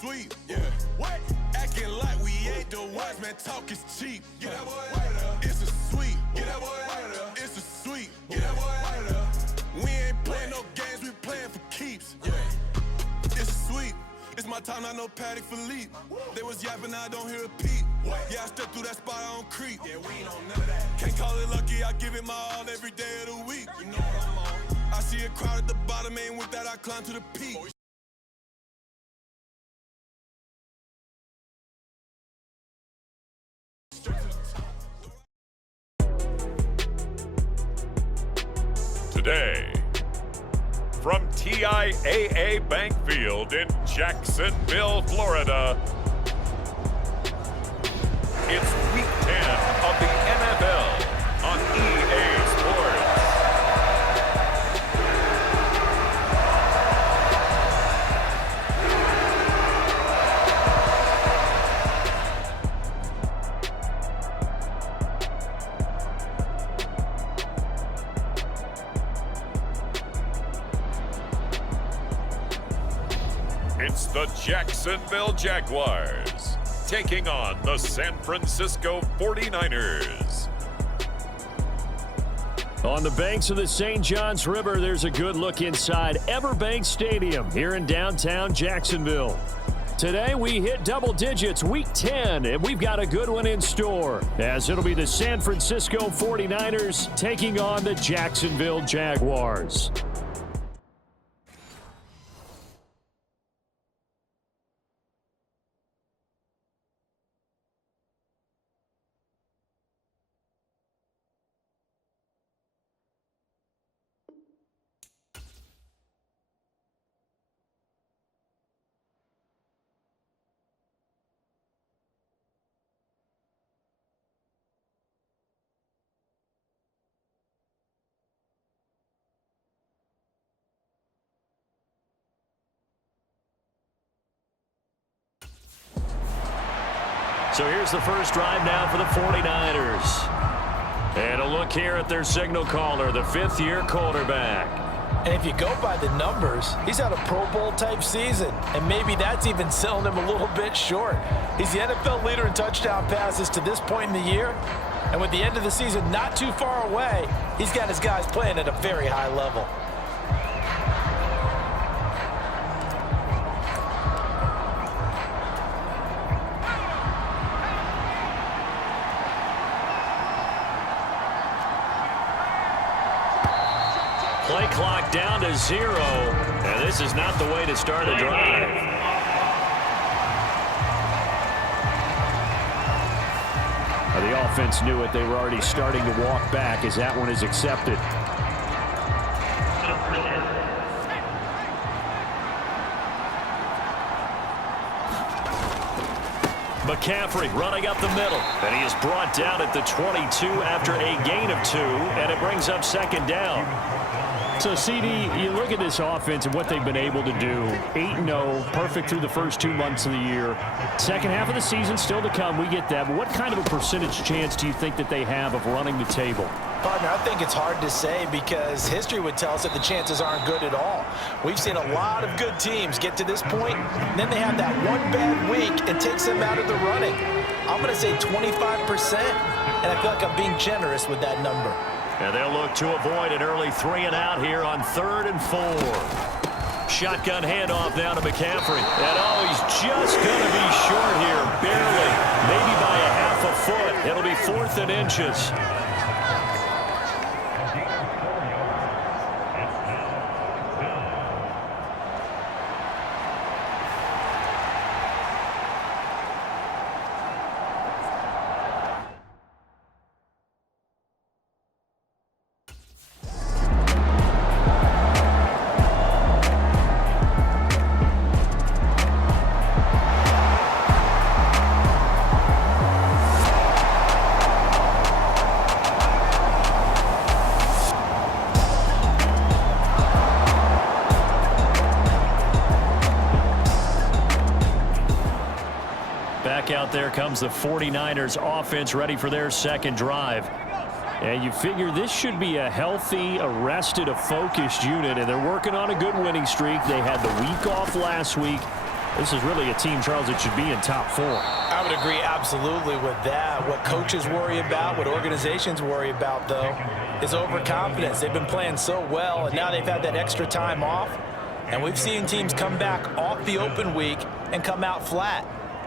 sweep. Yeah. What? Acting like we ain't the ones, man. Talk is cheap. Get that boy out of there. It's a sweep. Get that boy out of there. It's a sweep. Get that boy out of there. We ain't playing no games, we playing for keeps. Yeah. It's a sweep. It's my time, not no Paddock for leap. They was yapping, I don't hear a peep. Yeah, I step through that spot, I don't creep. Yeah, we ain't on none of that. Can't call it lucky, I give it my all every day of the week. You know what I'm on. I see a crowd at the bottom, ain't with that, I climb to the peak. Today, from TIAA Bank Field in Jacksonville, Florida, it's Week 10 of the NFL on EA Sports. It's the Jacksonville Jaguars taking on the San Francisco 49ers. On the banks of the St. Johns River, there's a good look inside Everbank Stadium here in downtown Jacksonville. Today we hit double digits, Week 10, and we've got a good one in store, as it'll be the San Francisco 49ers taking on the Jacksonville Jaguars. So here's the first drive now for the 49ers. And a look here at their signal caller, the fifth-year quarterback. And if you go by the numbers, he's had a Pro Bowl type season, and maybe that's even selling him a little bit short. He's the NFL leader in touchdown passes to this point in the year, and with the end of the season not too far away, he's got his guys playing at a very high level. Play clock down to 0, and this is not the way to start a drive. The offense knew it. They were already starting to walk back as that one is accepted. McCaffrey running up the middle, and he is brought down at the 22 after a gain of 2, and it brings up second down. So, CD, you look at this offense and what they've been able to do. 8-0, perfect through the first 2 months of the year. Second half of the season still to come. We get that. But what kind of a percentage chance do you think that they have of running the table? Partner, I think it's hard to say because history would tell us that the chances aren't good at all. We've seen a lot of good teams get to this point, and then they have that one bad week and takes them out of the running. I'm going to say 25%, and I feel like I'm being generous with that number. And they'll look to avoid an early 3-and-out here on 3rd and 4. Shotgun handoff down to McCaffrey. And oh, he's just going to be short here, barely. Maybe by a half a foot. It'll be 4th and inches. Out there comes the 49ers offense ready for their second drive. And you figure this should be a healthy, a focused unit, and they're working on a good winning streak. They had the week off last week, This is really a team, Charles, that should be in top 4. I would agree absolutely with that. What coaches worry about, what organizations worry about, though, is overconfidence. They've been playing so well, and now they've had that extra time off. And we've seen teams come back off the open week and come out flat.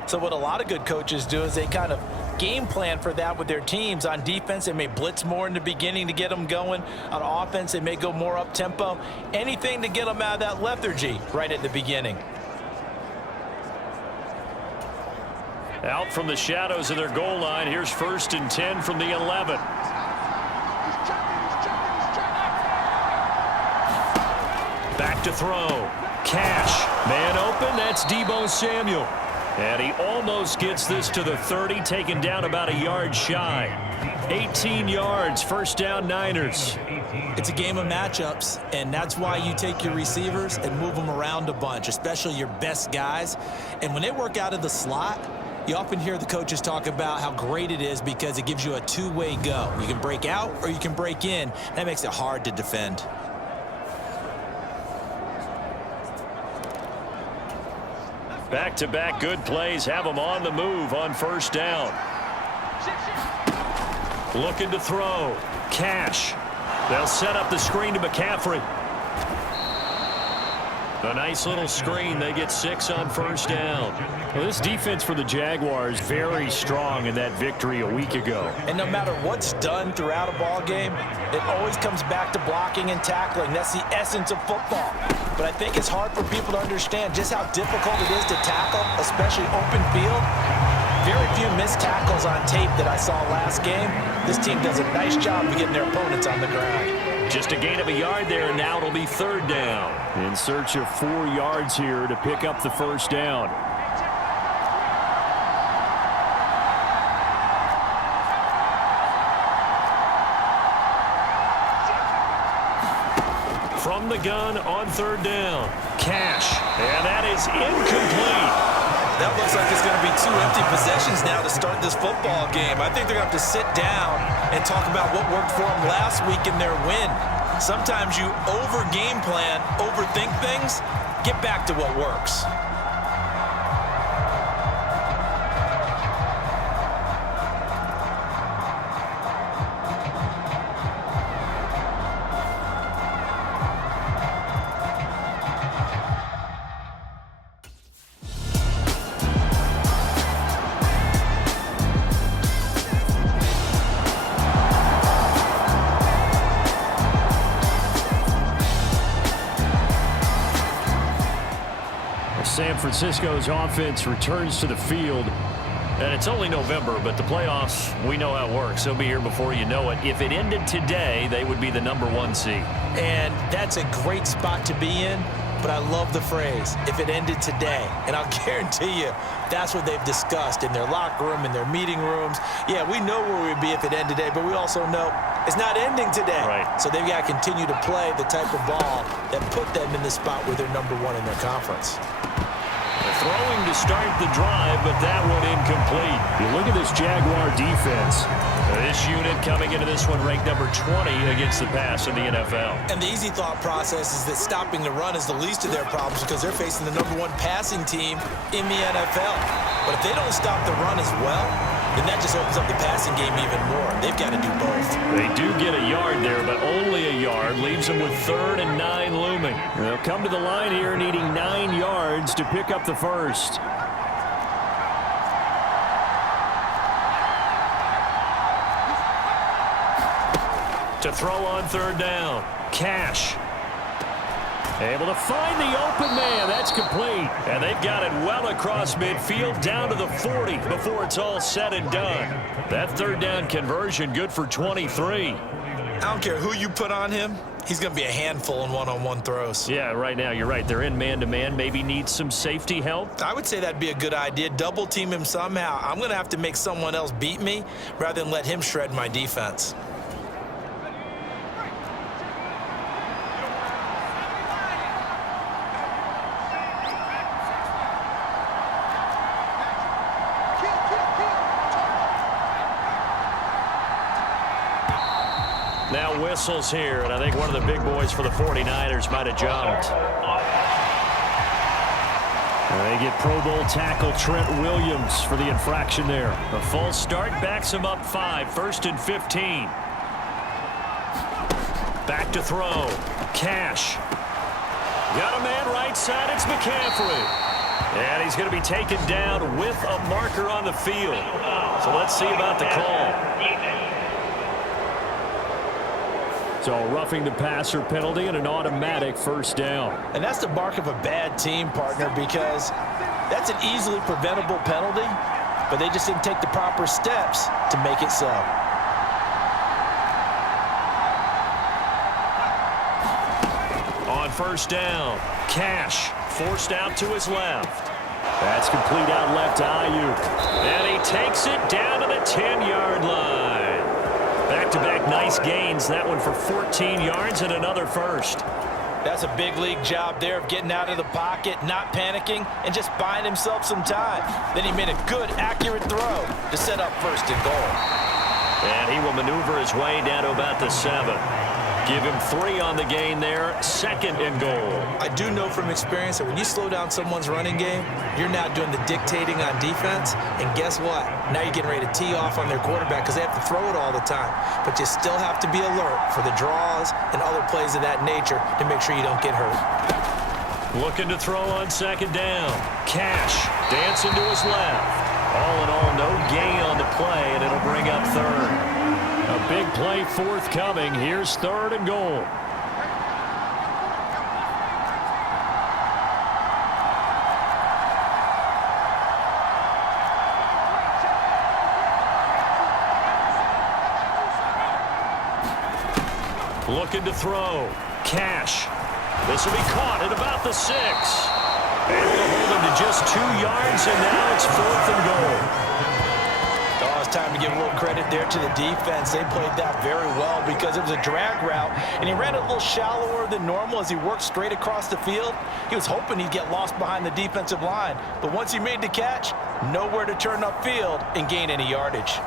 So what a lot of good coaches do is they kind of game plan for that with their teams. On defense, they may blitz more in the beginning to get them going. On offense, they may go more up-tempo. Anything to get them out of that lethargy right at the beginning. Out from the shadows of their goal line. Here's 1st and 10 from the 11. Back to throw. Cash. Man open. That's Deebo Samuel. And he almost gets this to the 30, taken down about a yard shy. 18 yards, 1st down Niners. It's a game of matchups, and that's why you take your receivers and move them around a bunch, especially your best guys. And when they work out of the slot, you often hear the coaches talk about how great it is because it gives you a two-way go. You can break out or you can break in. That makes it hard to defend. Back-to-back good plays have them on the move on 1st down. Looking to throw. Cash. They'll set up the screen to McCaffrey. A nice little screen. They get 6 on 1st down. Well, this defense for the Jaguars very strong in that victory a week ago. And no matter what's done throughout a ball game, it always comes back to blocking and tackling. That's the essence of football. But I think it's hard for people to understand just how difficult it is to tackle, especially open field. Very few missed tackles on tape that I saw last game. This team does a nice job of getting their opponents on the ground. Just a gain of a yard there, and now it'll be 3rd down. In search of 4 yards here to pick up the 1st down. From the gun on 3rd down. Cash. And that is incomplete. That looks like it's going to be 2 empty possessions now to start this football game. I think they're going to have to sit down and talk about what worked for them last week in their win. Sometimes you over-game plan, overthink things, get back to what works. San Francisco's offense returns to the field. And it's only November, but the playoffs, we know how it works. They'll be here before you know it. If it ended today, they would be the #1 seed. And that's a great spot to be in, but I love the phrase, if it ended today. And I'll guarantee you, that's what they've discussed in their locker room, in their meeting rooms. Yeah, we know where we'd be if it ended today, but we also know it's not ending today. Right. So they've got to continue to play the type of ball that put them in the spot where they're #1 in their conference. Throwing to start the drive, but that one incomplete. You look at this Jaguar defense. This unit coming into this one ranked #20 against the pass in the NFL. And the easy thought process is that stopping the run is the least of their problems because they're facing the #1 passing team in the NFL. But if they don't stop the run as well, then that just opens up the passing game even more. They've got to do both. They do get a yard there, but only a yard. Leaves them with 3rd and 9 looming. They'll come to the line here needing 9 yards to pick up the 1st. To throw on 3rd down. Cash. Able to find the open man. That's complete. And they've got it well across midfield down to the 40 before it's all said and done. That 3rd down conversion good for 23. I don't care who you put on him. He's going to be a handful in one-on-one throws. Yeah, right now you're right. They're in man-to-man. Maybe needs some safety help. I would say that'd be a good idea. Double team him somehow. I'm going to have to make someone else beat me rather than let him shred my defense. Now whistles here, and I think one of the big boys for the 49ers might have jumped. They get Pro Bowl tackle Trent Williams for the infraction there. A false start backs him up 5, 1st and 15. Back to throw. Cash. Got a man right side. It's McCaffrey. And he's going to be taken down with a marker on the field. So let's see about the call. So roughing the passer penalty and an automatic first down. And that's the mark of a bad team, partner, because that's an easily preventable penalty, but they just didn't take the proper steps to make it so. On first down, Cash forced out to his left. That's complete out left to Ayuk. And he takes it down to the 10-yard line. Back-to-back nice gains. That one for 14 yards and another first. That's a big league job there of getting out of the pocket, not panicking, and just buying himself some time. Then he made a good, accurate throw to set up 1st and goal. And he will maneuver his way down to about the 7. Give him 3 on the gain there, 2nd and goal. I do know from experience that when you slow down someone's running game, you're now doing the dictating on defense. And guess what? Now you're getting ready to tee off on their quarterback because they have to throw it all the time. But you still have to be alert for the draws and other plays of that nature to make sure you don't get hurt. Looking to throw on 2nd down. Cash dancing to his left. All in all, no gain on the play, and it'll bring up 3rd. A big play forthcoming. Here's 3rd and goal. Looking to throw. Cash. This will be caught at about the 6. Able to hold him to just 2 yards, and now it's 4th and goal. Oh, it's time to give a little credit there to the defense. They played that very well because it was a drag route, and he ran a little shallower than normal as he worked straight across the field. He was hoping he'd get lost behind the defensive line, but once he made the catch, nowhere to turn upfield and gain any yardage.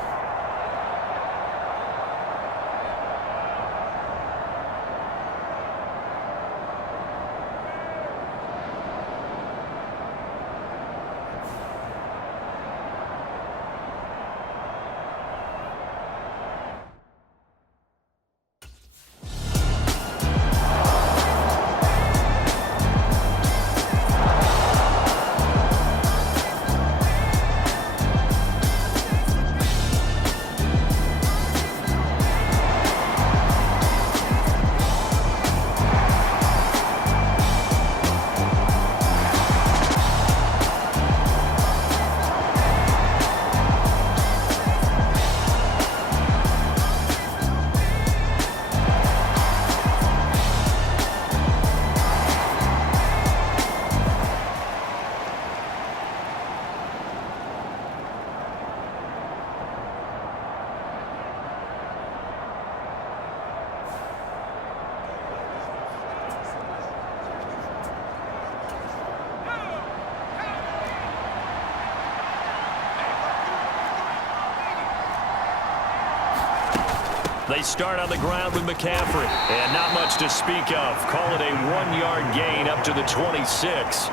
They start on the ground with McCaffrey. And not much to speak of. Call it a 1-yard gain up to the 26.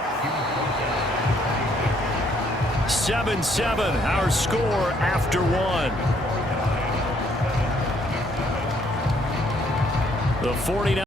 7-7, our score after 1. The 49ers